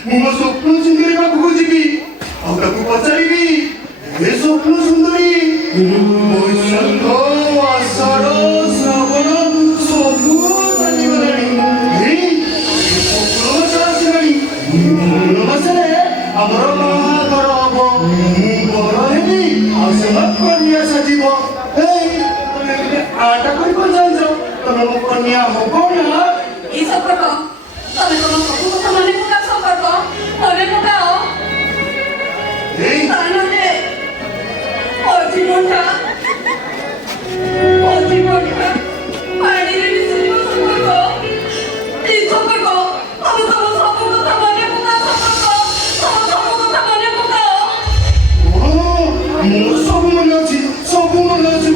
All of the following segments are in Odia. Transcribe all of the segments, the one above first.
ମୁଁ ମୋ ସ୍ୱପ୍ନ ସୁନ୍ଦରୀ ପାଖକୁ ଯିବି ଆଉ ତାକୁ ପଚାରିବି ହେ ସ୍ୱପ୍ନ ସୁନ୍ଦରୀ ବୈଶାଖ ଆଷାଢ଼ ଶ୍ରାବଣ ସବୁ ଚାଲିଗଲାଣି ଫଗୁଣ ମାସ ଆସିଲାଣି ଫଗୁଣ ମାସରେ ଆମର ବାହାଘର ହବ ମୁଁ ବର ହେବି ଆଉ ସେମାନେ କନ୍ୟା ସାଜିବ ଆଟା କରି ପଚାରିଛ ତମେ ମୋ କନ୍ୟା ହବ ନା এই সম্পর্ক তবে তোমার কত কথা মনে পড়া সম্পর্ক মনে পড়াও তাহলে জীবনটা পানির মিশ্রিত সম্পর্ক এই সম্পর্ক আমি তোমার সব কথা মনে পড়া সম্পর্ক তোমার সব কথা মনে পড়াও ମୋର ସବୁ ମନେ ଅଛି ସବୁ ମନେ ଅଛି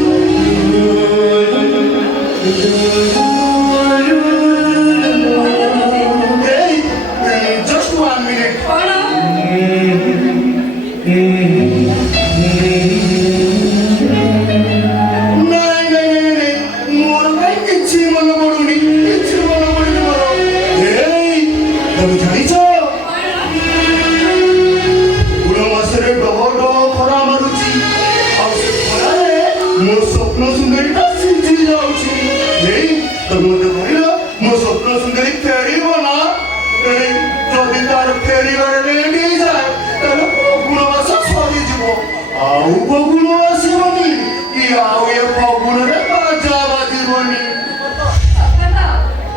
just 1 minute ମୋର କାଇଁ କିଛି ମନେ ପଡୁନି କିଛି ମନେ ପଡୁନି ମୋର ତମେ ଜାଣିଛ ଫଗୁଣ ମାସରେ ଡହ ଡହ ଖରା ମାରୁଛି ଆଉ ସେ ଖରାରେ ମୋ ସ୍ୱପ୍ନ ସୁନ୍ଦରୀଟା ସିଝି ଯାଉଛି ତମେ ମତେ କହିଲ ମୋ ସ୍ୱପ୍ନ ସୁନ୍ଦରୀ ଫେରିବ ନା ଯଦି ତାର ଫେରିବାରେ ଲେଟ୍ ହେଇଯାଏ ତାହେଲେ ଫଗୁଣ ମାସ ସରିଯିବ ଆଉ ଫଗୁଣ ଆସିବନି କି ଆଉ ଏ ଫଗୁଣରେ ବାଜା ବାଜିବନି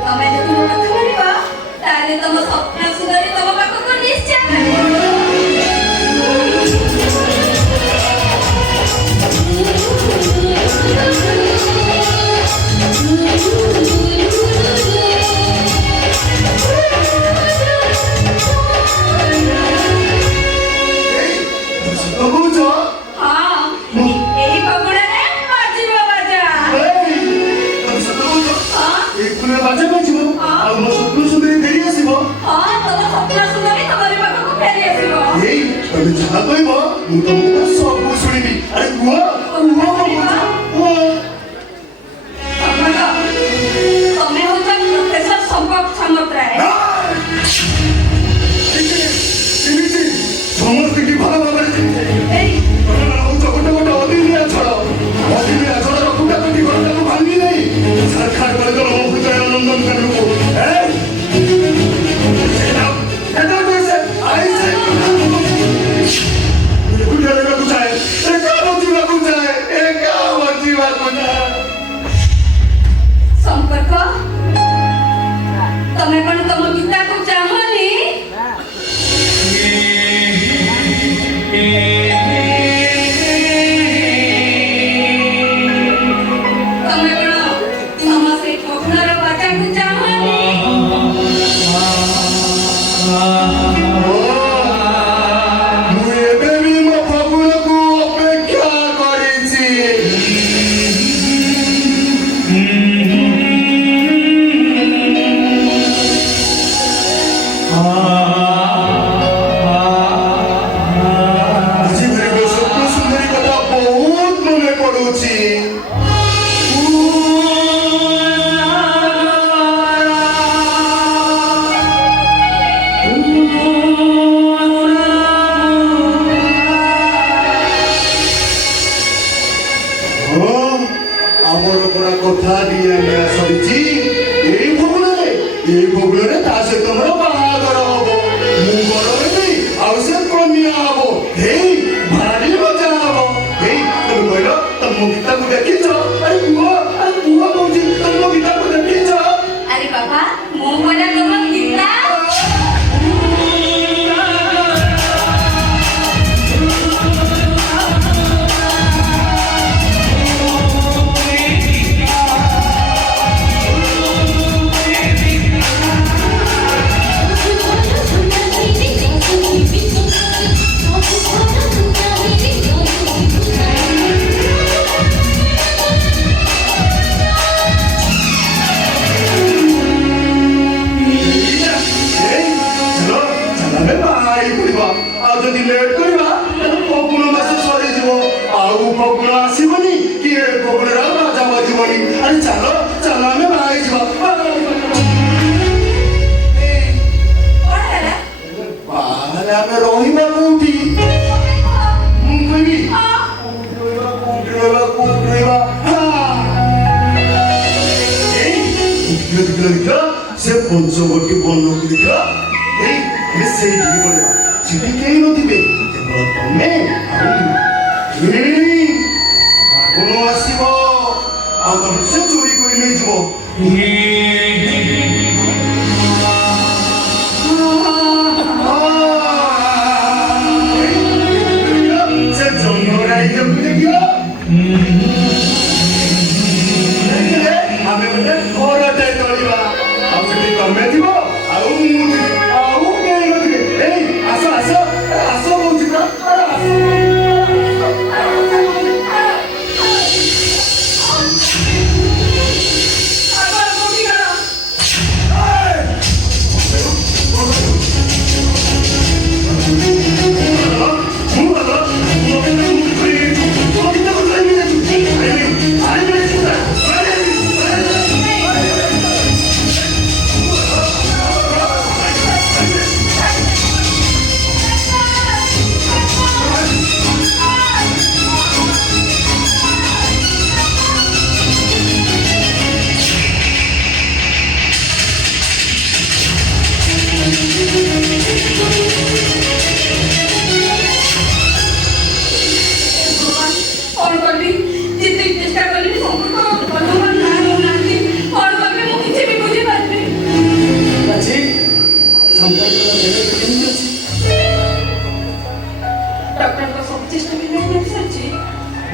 ତମେ ଯଦି ମୋ କଥା ମାନିବ ତାହେଲେ ତମ ସ୍ୱପ୍ନ ସୁନ୍ଦରୀ ତମ ପାଖକୁ ନିଶ୍ଚୟ କହୁଛ এই ফগুণରେ ବାଜିବ ବାଜା ବାଜା ବାଜିବ ଆଉ ମୋ ସ୍ୱପ୍ନ ସୁନ୍ଦରୀ ଫେରି ଆସିବ ତମ ସ୍ୱପ୍ନ ସୁନ୍ଦରୀ ତମରି ପାଖକୁ ଫେରି ଆସିବ ତମେ ଯାହା କହିବ ମୁଁ ତମକୁ ସବୁ ଶୁଣିବି ଆରେ କୁହ ତମେ ହଉଛ ପ୍ରଫେସର ସମ୍ପକ ସାମନ୍ତରାୟ ସମସ୍ତଙ୍କୁ ଭଲ ଭାବରେ ହଉଛ ଗୋଟେ ଗୋଟେ ଅଦିନିଆ ଛଡ଼ ରଖୁଟା କଟି ଘରଟାକୁ ଭାଙ୍ଗି ନେଇ ସାକ୍ଷାତ କରିଦେଲ ମୋ ହୃଦୟ ନନ୍ଦନ କାନକୁ ସମ୍ପର୍କ ତମେ କଣ ତମ ପିତାକୁ ଚାହଁନି ତମେ କଣ ତମ ସେଇ ଫଗୁଣର ବାଜାକୁ ଚାହଁନି ମୁଁ ଏବେ ବି ମୋ ଫଗୁଣକୁ ଅପେକ୍ଷା କରିଛି ଆଜି ମୋ ସ୍ୱପ୍ନ ସୁନ୍ଦରୀ କଥା ବହୁତ ମନେ ପଡୁଛି ଆମର ପରା କଥା ଦିଆ ସରିଛି ଏଇ ଫଗୁଣରେ ତା ସହିତ ମୋର ବାହାଘର ହବ ମୁଁ ବର ହେବି ଆଉ ସେ କନ୍ୟା ହବ ଭାରି ମଜା ହବ ତମେ କହିଲ ତମ ଗୀତାକୁ ଦେଖିଛ ଆରେ କୁହ କହୁଛି ତମ ଗୀତାକୁ ଦେଖିଛ ଆରେ ବାବା ମୁଁ ବୋଲେ ତମ ପିତା ଯଦି ଲେଟ୍ କରିବା ତାହେଲେ ଫଗୁଣ ମାସ ସରିଯିବ ଆଉ ଫଗୁଣ ଆସିବନି କି ଏ ଫଗୁଣରେ ଆଉ ବାଜା ବାଜିବନି ଆରେ ଚାଲ ଆମେ ବାହା ହେଇଯିବା ଆମେ ରହିବା କୋଉଠି? ମୁଁ କହିବି କୋଉଠି ରହିବା? ଦେଖିଲ ସେ ପଞ୍ଚବଟୀ ବନକୁ ଦେଖିଲ ଆମେ ସେଇଠିକି ପଳେଇବା। ସେଠି କେହି ନଥିବେ କେବଳ ତମେ ଆଉ ଆସିବ ଆଉ ତମେ ସେ ଚୋରି କରି ନେଇଯିବ। ସେ ଜଙ୍ଗରାଇ ଦେଖିଲ ଆମେ ଗୋଟେ ଘରଟେ କରିବା ଆଉ ସେଠି ତମେ ଥିବ ଆଉ ମୁଁ ଥିବି ଆଉ କେହି ନଥିବେ। ଆସ କହୁଛି ନା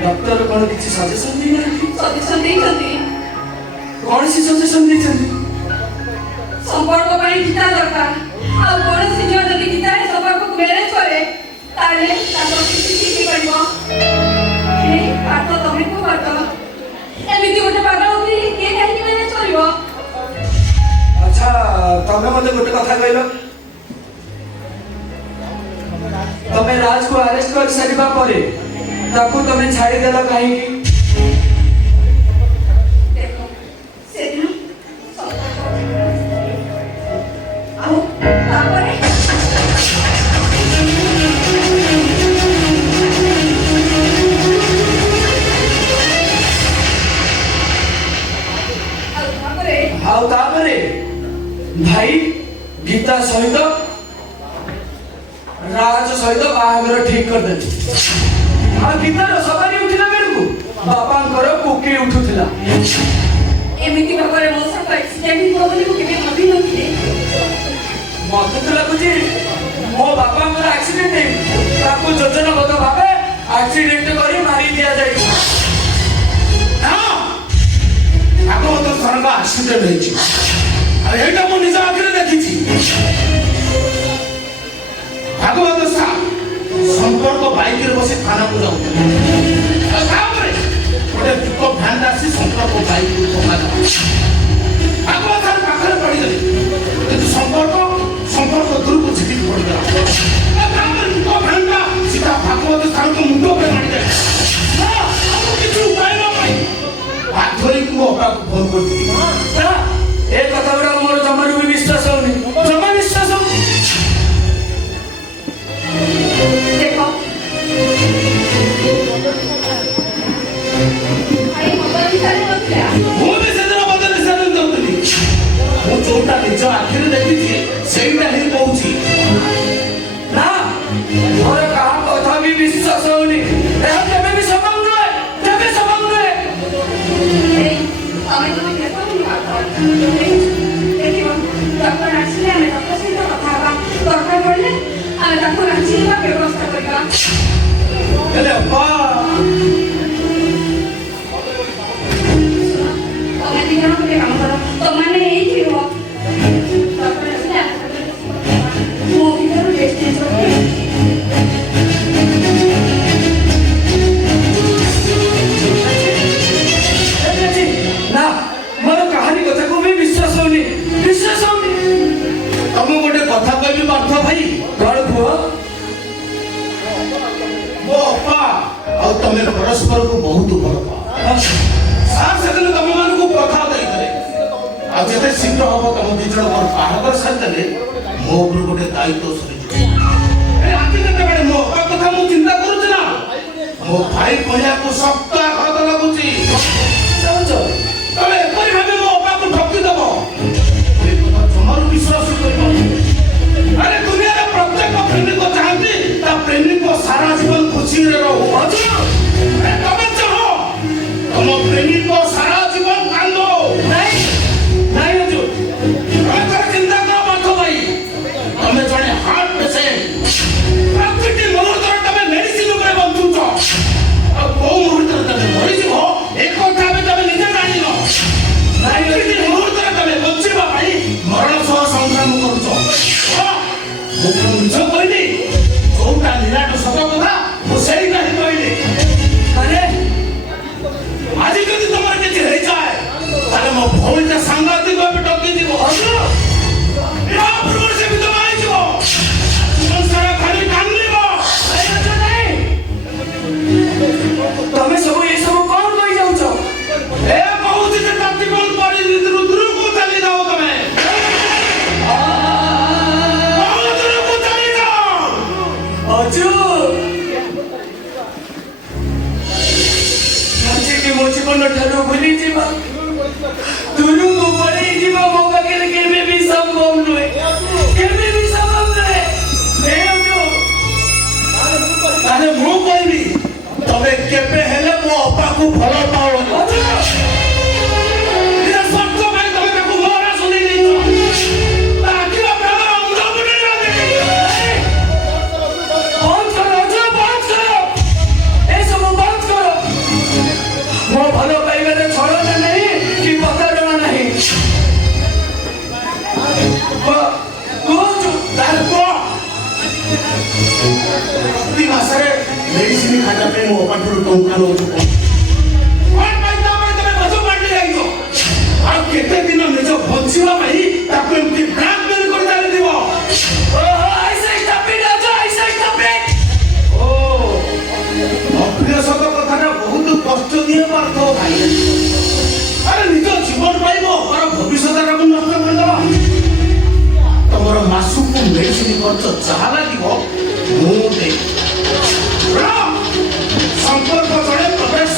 डॉक्टर कौन किसी सजेशन दी ना सजेशन ଦେଇଛନ୍ତି कौन सी सजेशन ଦେଇଛନ୍ତି ସମ୍ପର୍କ ପାଇଁ ଗୀତା ଦରକାର ଆଉ କୌଣସି ଝିଅ ଯଦି ଗୀତାରେ ସମ୍ପର୍କକୁ ମ୍ୟାରେଜ କରେ ତାହେଲେ ତାଙ୍କର କିଛି ଠିକ ହେଇପାରିବ। ପାଠ ତମେ କୁ ପାଠ ଏମିତି ଗୋଟେ ପାଗଳ ହୋଇ କିଏ କାହିଁକି ମ୍ୟାରେଜ କରିବ? अच्छा तमे मते गोटे कथा कहलो तमे राज को अरेस्ट कर सरिबा परे ताकू तमे छाड़ी देला काहे की देखो सेदिन आओ तापरे आओ तापरे भाई गीता सहित राज सहित बाहागर ठीक कर देली आ गीता रो सवारी उठिला बेलकु बापांकर कोके उठुथिला एमिति भाବରେ ମୋ ସହିତ एक्सीडेंट हो ବୋଲି ମୁଁ କେବେ ଭାବି ନଥିଲି। मते तो लागुची मो बापांकर एक्सीडेंट हे ताकू योजनाबद्ध भाबे एक्सीडेंट करी मारी दिया जाई ଭାଗବତ ସରଙ୍କ ଆକ୍ସିଡେଣ୍ଟ ହେଇଛି ଆଉ ଏଇଟା ମୁଁ ନିଜ ଆଖିରେ ଦେଖିଛି। ଭାଗବତ ସାର୍ ସମ୍ପର୍କ ବାଇକରେ ବସି ଥାନାକୁ ଯାଉଥିଲେ ଆଉ ତାପରେ ଗୋଟେ ପିକ ଭ୍ୟାନ୍ ଆସି ସମ୍ପର୍କ ବାଇକକୁ ପକାଯାଉ ଭାଗବତ ସାର୍ ପାଖରେ ପଡ଼ିଗଲେ କିନ୍ତୁ ସମ୍ପର୍କ ଦୂରକୁ ଝିଟିକି ପଡ଼ିଗଲା। ତାପରେ ପିକ ଭ୍ୟାନ୍ଟା ସିଧା ଭାଗବତ ସାର୍ଙ୍କ ମୁଣ୍ଡ ଉପରେ ମାଡ଼ିଯାଏ। କିଛି ଉପାୟ ନ ପାଇ ଧରିକି ମୋ ବାପାକୁ ଫୋନ କରିଥିଲି ए कथा गुड़ा मोर जमारू भी विश्वास होनी जमा विश्वास होनी देखो आई मोबाइल सारे नथिला ମୁଁ ବି ସେଦିନ ବଦଳ ହିସାବରେ ଦଉଥିଲି ମୁଁ ଯୋଉଟା ନିଜ ଆଖିରେ ଦେଖିଛି ସେଇଟା ହିଁ କହୁଛି। ना मोर कहा कथा भी विश्वास होनी ए केबे भी संभव नय केबे संभव नय ए ଆମେ ତ ଦେଖो ଦେଖିବ ଡକ୍ଟର ଆସିଲେ ଆମେ ଡକ୍ଟର ସହିତ କଥା ହେବା ଦରକାର ପଡ଼ିଲେ ଆମେ ତାକୁ ରାଞ୍ଚି ନେବା ବ୍ୟବସ୍ଥା କରିବା। ହେଲେ ଅପା ତମେ ଦି ଜଣ ଗୋଟେ କାମ କର ତମମାନେ ଏଇଠି ରୁହ ଡକ୍ଟର ଆସିଲେ ମୋ ଭିତରୁ ଟେଷ୍ଟ ଚେଞ୍ଜ କରିବି। ना मोर कहानी कथा को भी विश्वास होनी ତମକୁ ଗୋଟେ କଥା କହିବି ପାର୍ଥ ଭାଇ कौन पुओ ମୋ ଅପା ଆଉ ତମେ ପରସ୍ପରକୁ ବହୁତ ଭଲ ପାଅ। ସାର୍ ସେଦିନ ତମମାନଙ୍କୁ କଥା ଦେଇଥିଲେ ଆଉ ଯେତେ ଶୀଘ୍ର ହବ ତମ ଦି ଜଣଙ୍କର ବାହାଘର ସାରିଦେଲେ ମୋ ଉପରେ ଗୋଟେ ଦାୟିତ୍ୱ ସରିଯିବ। ରାତି କେତେବେଳେ ମୋ ଅପା କଥା ମୁଁ ଚିନ୍ତା କରୁଛି ନା ମୋ ଭାଇ କହିବାକୁ ଶକ୍ତ ଆଘାତ ଲାଗୁଛି। ଚାହୁଁଛ ତମେ ଏପରି ଭାବେ ମୋ ଅପାକୁ ଠକିଦେବ ଏ କଥା ଜମାରୁ ବିଶ୍ୱାସ କରିବନି। ଆରେ ଦୁନିଆରେ ପ୍ରତ୍ୟେକ ପ୍ରେମିକ ଚାହାନ୍ତି ତା ପ୍ରେମିକ ସାରା ଜୀବନ ଖୁସିରେ ରହୁ। ଆରେ ତମେ ଚାହ ତମ ପ୍ରେମିକ ସାରା ଜୀବନ କାନ୍ଦୁ। ନାଇଁ ନାଇଁ ହଜୁର, ତମେ ଥରେ ଚିନ୍ତା କର ପାଠ ଭାଇ, ତମେ ଜଣେ ହାର୍ଟ ପେସେଣ୍ଟ। ପ୍ରତିଟି ମୁହୂର୍ତ୍ତରେ ତମେ ମେଡିସିନ ଉପରେ ବଞ୍ଚୁଛ। ଆଉ କୋଉ ମୁହୂର୍ତ୍ତରେ ତମେ ମରିଯିବ ଏ କଥା ଏବେ ତମେ ନିଜେ ଜାଣିନ। ନାଇଁ ପ୍ରତିଟି ମୁହୂର୍ତ୍ତରେ ତମେ ବଞ୍ଚିବା ପାଇଁ ମରଣ ସହ ସଂଗ୍ରାମ କରୁଛ। ମୁଁ କଣ ମିଛ କହିଲି? ଯୋଉଟା ନିରାଟ ସତ କଥା ମୁଁ ସେଇଟା ହିଁ କହିଲି। ଆରେ ଆଜି ଯଦି ତମର କିଛି ହେଇଯାଏ ତାହେଲେ ମୋ ଭଉଣୀଟା ସାଂଘାତିକ ଭାବେ ଡକେଇଯିବ। ୟା ପୂର୍ବରୁ ସେ ବିଧବା ହେଇଯିବ, ଜୀବନ ସାରା ଖାଲି କାନ୍ଦିବ। ନାଇଁ ହଜୁର, ନାଇଁ। ତମେ ସବୁ ଏସବୁ କଣ କହି ଯାଉଛ? ଏ କହୁଛି ଯେ ତା ଜୀବନ ପରିସ୍ଥିତିରୁ ଦୂରକୁ ଚାଲି ଯାଅ ତମେ। ବହୁ ଦୂରକୁ ଚାଲି ଯାଅ। ହଜୁର, ଆଜିକି ମୋ ଜୀବନ ଠାରୁ ଭୁଲିଯିବା, ଦୂରକୁ ପଳେଇଯିବା ମୋ ପାଖରେ କେବେ ବି ସମ୍ଭବ ନୁହେଁ, କେବେ ବି ସମ୍ଭବ ନୁହେଁ। ହେ ହଜୁର, ତାହେଲେ ମୁଁ କହିବି ତମେ କେବେ ହେଲେ ମୋ ଅପାକୁ ଭଲ ପାଉନି। ହଜୁର, ନିଜ ସ୍ୱାର୍ଥ ପାଇଁ ତମେ ତାକୁ ମରା ଶୁଣେଇ ଦେଇଛ। ତା ଆଖିର ପ୍ରେମର ଅଙ୍ଗ ବୁଲେଇବା ଦେଖି। ବନ୍ଦ କର ହଜୁର, ବନ୍ଦ କର, ଏସବୁ ବନ୍ଦ କର। ମୋ ଭଲ ପାଇବାରେ ଛଳନା ନାହିଁ କି ପ୍ରତାରଣା ନାହିଁ। କୁହନ୍ତୁ। ତାହେଲେ କୁହ ପ୍ରତି ମାସରେ ମେଡିସିନ ଖାଇବା ପାଇଁ ମୋ ପାଖରୁ ଟଙ୍କା ନେଉଛୁ କଣ ପାଇଁ? ତା ପାଇଁ ତମେ ଗଛ ବାଣ୍ଟି ଯାଇଛ। ଆଉ କେତେ ଦିନ ନିଜ ବଞ୍ଚିବା ପାଇଁ ତାକୁ ଏମିତି ବ୍ଲାକମେଲ କରି ଚାଲିଥିବ। ଓ ଅପ୍ରିୟ ସତ କଥାଟା ବହୁତ କଷ୍ଟ ଦିଏ ପାର୍ଥ ଭାଇ। ଆରେ ନିଜ ଜୀବନ ପାଇଁ ମୋ ଅପାର ଭବିଷ୍ୟତଟାକୁ ନଷ୍ଟ କରିଦେବା। ତମର ମାସକୁ ମେଡିସିନ ଖର୍ଚ୍ଚ ଯାହା ଲାଗିବ ମୁଁ ଦେବି। ସମ୍ପର୍କ ଜଣେ ପ୍ରବେଶ।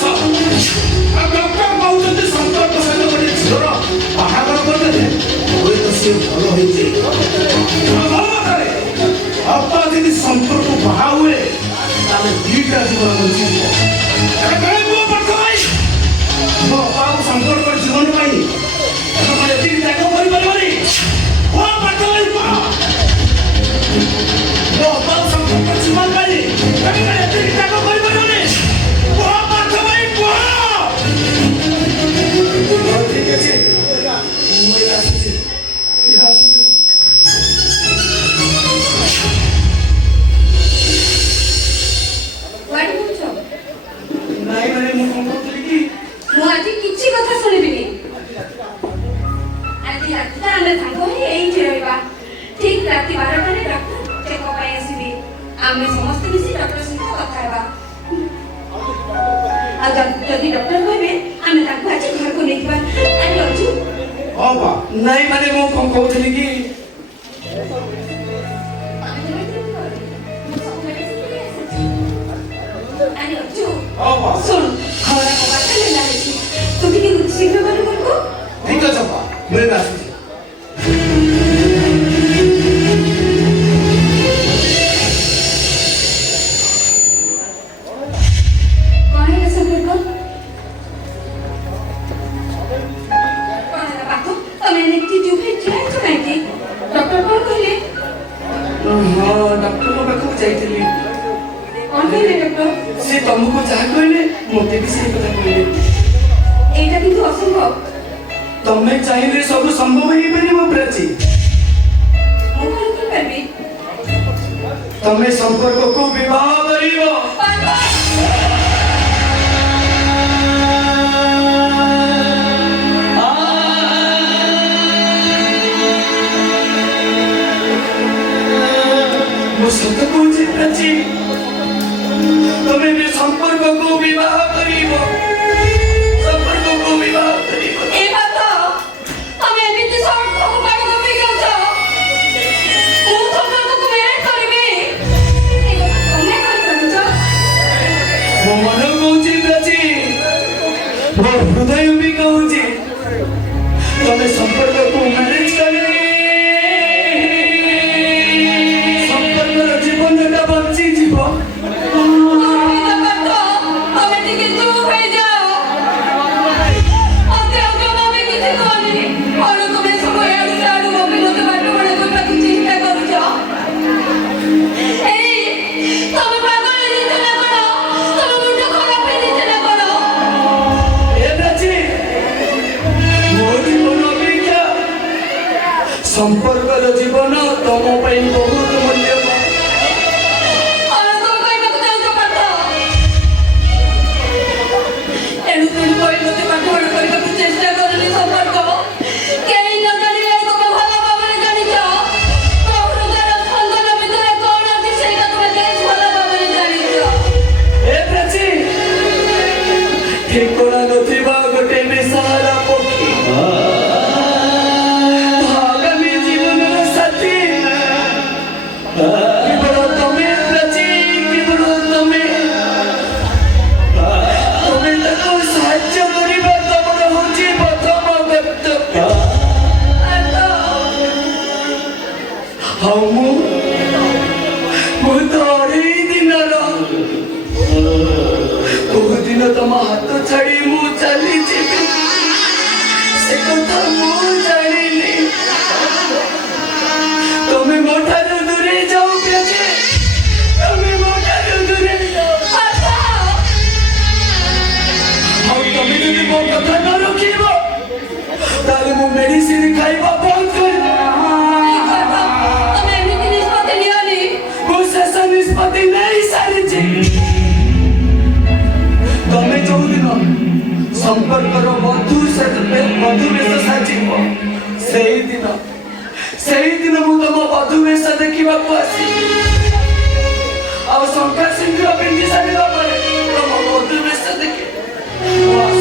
ଆଉ ଡକ୍ଟର କହୁଛନ୍ତି ସମ୍ପର୍କ ସହିତ ଗୋଟେ ଝିଅର ବାହାଘର କରିଦେଲେ ହୁଏତ ସିଏ ଭଲ ହେଇଯିବ। ଅପା ଯଦି ସମ୍ପର୍କ ବାହା ହୁଏ ତାହେଲେ ଦିଟା ଜୀବନ ବଞ୍ଚିଯିବ। ମୋ ଅପାକୁ ସମ୍ପର୍କ ଜୀବନ ପାଇଁ ତମେ ଏତିକି ତ୍ୟାଗ କରିପାରିବନି। ମୋ ପାଠ ଭାଇ କୁହ, ମୋ ଅପାକୁ ସମ୍ପର୍କ ଜୀବନ ପାଇଁ ତମେ ଏତିକି ତ୍ୟାଗ କରିପାରିବନି। ମୋ ପାଠ ଭାଇ କୁହ। ଠିକ ଅଛି, ମୁଁ ଏବେ ଆସୁଛି, ଏବେ ଆସୁଛି। କୁଆଡ଼େ କହୁଛ? ନାଇଁ ମାନେ ମୁଁ କଣ କହୁଥିଲି କି ମୁଁ ଆଜି କିଛି କଥା ଶୁଣିବିନି। ଆଜି ରାତିଟା ଆମେ ସାଙ୍ଗ ହୋଇ ଏଇଠି ରହିବା। ଠିକ ରାତି 12ଟାରେ ଡକ୍ଟର ଚେକଅପ୍ ପାଇଁ ଆସିବେ। ଆମେ ସମସ୍ତେ ମିଶି ଡକ୍ଟର ସହିତ କଥା ହେବା। ଆଉ ଯଦି ଡକ୍ଟର କହିବେ ଆମେ ତାଙ୍କୁ ଆଜି ଘରକୁ ନେଇଯିବା। ଆଜି ଅଛୁ ହଁ ବା ନାଇଁ ମାନେ ମୁଁ କଣ କହୁଥିଲି କି ଆଜି ଅଛୁ ହଁ ବା ଶୁଣ, ଖରା କବାଟା ନେଲା ହେଇଛି। ତୁ ଟିକେ ଶୀଘ୍ର ଗଲେ ଘରକୁ। ଠିକ ଅଛି ଅପା, ମୁଁ ଏବେ ଆସୁଛି। କଣ ହେଲା ସମ୍ପର୍କ? କଣ ହେଲା ପାଖ? ତମେ ଏମିତି ଚୁପ୍ ହେଇ ଠିଆ ହେଇଛ କାହିଁକି? ଡକ୍ଟର କଣ କହିଲେ? ହଁ ଡକ୍ଟରଙ୍କ ପାଖକୁ ଯାଇଥିଲି। କଣ କହିଲେ ଡକ୍ଟର? ସେ ତମକୁ ଯାହା କହିଲେ ମତେ ବି ସେଇ କଥା କହିଲେ। এইটা কিন্তু অসম্ভব। ତମେ ଚାହିଁଲେ ସବୁ ସମ୍ଭବ ହେଇପାରିବ ପ୍ରାଚୀ। ମୁଁ କଣ କରିପାରିବି? ତମେ ସମ୍ପର୍କକୁ ବିବାହ କରିବ। ମୁଁ ସତ କହୁଛି ପ୍ରାଚୀ, ତମେ ବି ସମ୍ପର୍କକୁ ବିବାହ କରିବ। ସମ୍ପର୍କକୁ ବିବାହ କରିବ। এবার তো আমি এমনিতে সম্পর্ক পাগল হয়ে গেছ। ମୁଁ ସମ୍ପର୍କକୁ ମ୍ୟାରେଜ୍ କରିବି। हृदय भी कहूँ तमें संपर्क को मैनेज कर संपर्क जीवन बंची जीव संपर्क जीवन तुम बहुत मूल्यवान ठिकଣା ନଥିବା ଗୋଟେ ନିଶାରା ପକ୍ଷୀ ଭାଗମୀ ଜୀବନର ସାଥୀ କେବଳ ତମେ ପ୍ରାଚୀ କେବଳ ତମେ ତାକୁ ସାହାଯ୍ୟ କରିବା ତମର ହଉଛି ପ୍ରଥମ କର୍ତ୍ତବ୍ୟ ଆଉ ମୁଁ ତ 2.5 ଦିନର कोई दिन तुम हाथ छाड़ी मु चली जीवी से कथा मु जानिनी तुम्हें मोठारू दूरे जाओ प्याजे तुम्हें मोठारू दूरे जाओ हम तुम्हें যদি মো কথা न रखिबो ताले मु मेडिसिन खाइबा बंद कर তুমি এমনি নিষ্পত্তি নিওনি मु शेष निष्पत्ति नहीं सारी तमें जो दिन संपर्क मधु वेश साजिब से दिन मु तुम मधु वेश देखा आसी शंका सिंह पिंधि सारा तुम मधु वेश देखे